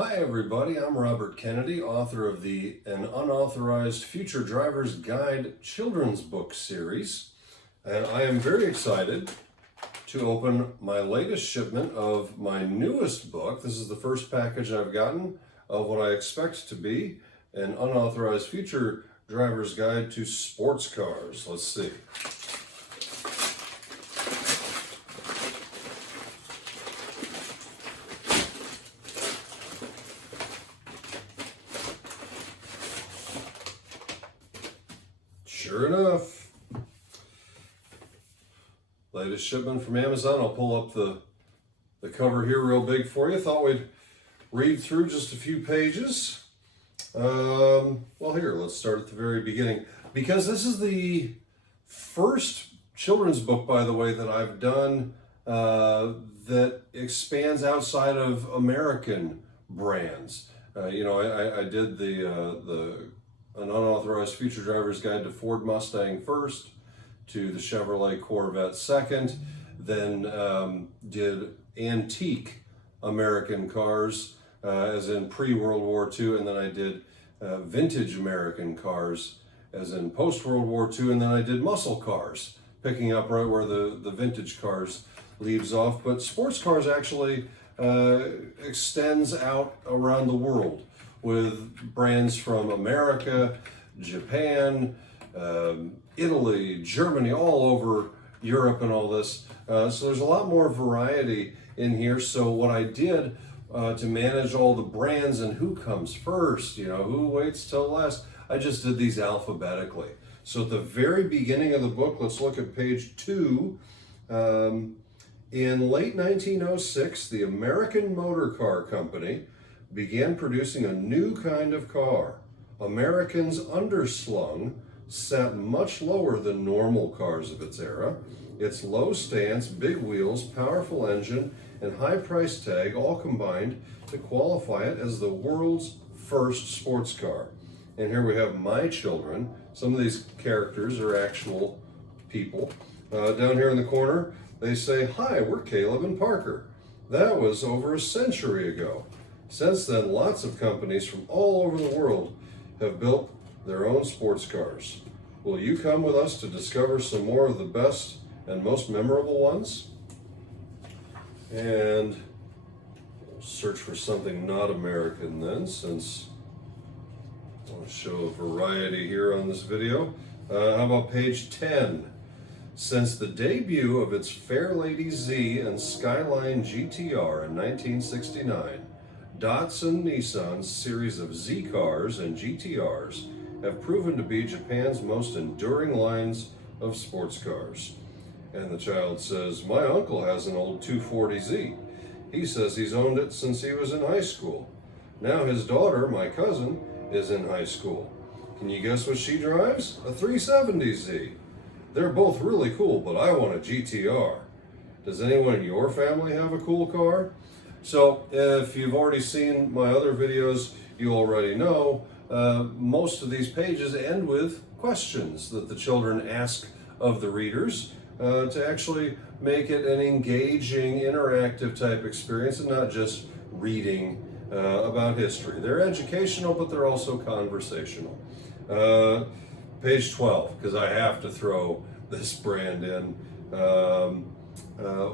Hi everybody, I'm Robert Kennedy, author of the An Unauthorized Future Driver's Guide children's book series, and I am very excited to open my latest shipment of my newest book. This is the first package I've gotten of what I expect to be an Unauthorized Future Driver's Guide to Sports Cars. Let's see. Sure enough, latest shipment from Amazon. I'll pull up the cover here real big for you. Thought we'd read through just a few pages. Well, here, let's start at the very beginning. Because this is the first children's book, by the way, that I've done that expands outside of American brands. I did an Unauthorized Future Driver's Guide to Ford Mustang first, to the Chevrolet Corvette second, then did antique American cars, as in pre-World War II, and then I did vintage American cars, as in post-World War II, and then I did muscle cars, picking up right where the vintage cars leaves off. But sports cars actually extends out around the world, with brands from America, Japan, Italy, Germany, all over Europe and all this. So there's a lot more variety in here. So what I did to manage all the brands and who comes first, who waits till last, I just did these alphabetically. So at the very beginning of the book, let's look at page 2. In late 1906, the American Motor Car Company began producing a new kind of car. Americans' underslung sat much lower than normal cars of its era. Its low stance, big wheels, powerful engine, and high price tag all combined to qualify it as the world's first sports car. And here we have my children. Some of these characters are actual people. Down here in the corner, they say, "Hi, we're Caleb and Parker." That was over a century ago. Since then, lots of companies from all over the world have built their own sports cars. Will you come with us to discover some more of the best and most memorable ones? And we'll search for something not American then, since I want to show a variety here on this video. How about page 10? Since the debut of its Fairlady Z and Skyline GTR in 1969, Datsun Nissan's series of Z cars and GTRs have proven to be Japan's most enduring lines of sports cars. And the child says, "My uncle has an old 240Z. He says he's owned it since he was in high school. Now his daughter, my cousin, is in high school. Can you guess what she drives? A 370Z. They're both really cool, but I want a GTR. Does anyone in your family have a cool car?" So if you've already seen my other videos, you already know most of these pages end with questions that the children ask of the readers to actually make it an engaging, interactive type experience and not just reading about history. They're educational, but they're also conversational. Page 12, because I have to throw this brand in.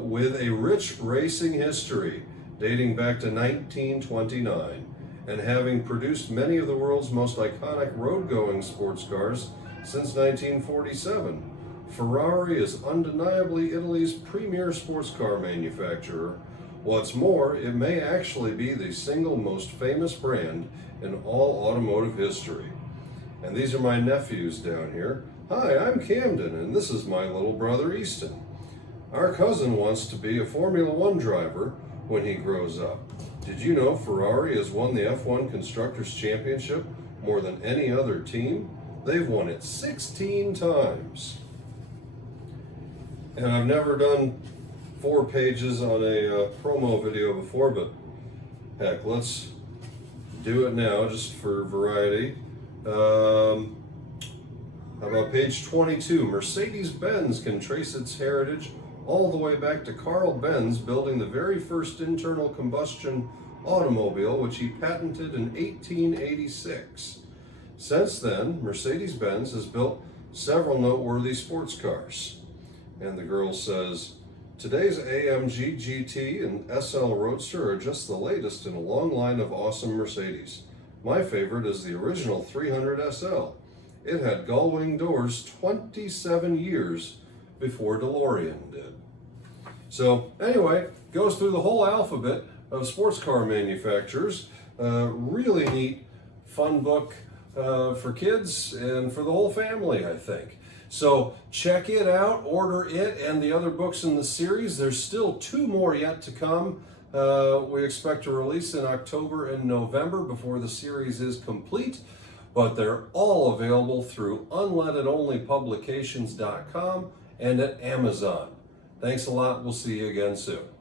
With a rich racing history dating back to 1929, and having produced many of the world's most iconic road-going sports cars since 1947, Ferrari is undeniably Italy's premier sports car manufacturer. What's more, it may actually be the single most famous brand in all automotive history. And these are my nephews down here. "Hi, I'm Camden, and this is my little brother Easton. Our cousin wants to be a Formula One driver when he grows up. Did you know Ferrari has won the F1 Constructors' Championship more than any other team? They've won it 16 times. And I've never done 4 pages on a promo video before, but heck, let's do it now just for variety. How about page 22? Mercedes-Benz can trace its heritage all the way back to Carl Benz building the very first internal combustion automobile, which he patented in 1886. Since then, Mercedes-Benz has built several noteworthy sports cars. And the girl says, today's AMG GT and SL Roadster are just the latest in a long line of awesome Mercedes. My favorite is the original 300 SL. It had gull-wing doors 27 years before DeLorean did. So anyway, goes through the whole alphabet of sports car manufacturers. Really neat, fun book for kids and for the whole family, I think. So check it out, order it and the other books in the series. There's still 2 more yet to come. We expect to release in October and November before the series is complete, but they're all available through unleadedonlypublications.com and at Amazon. Thanks a lot. We'll see you again soon.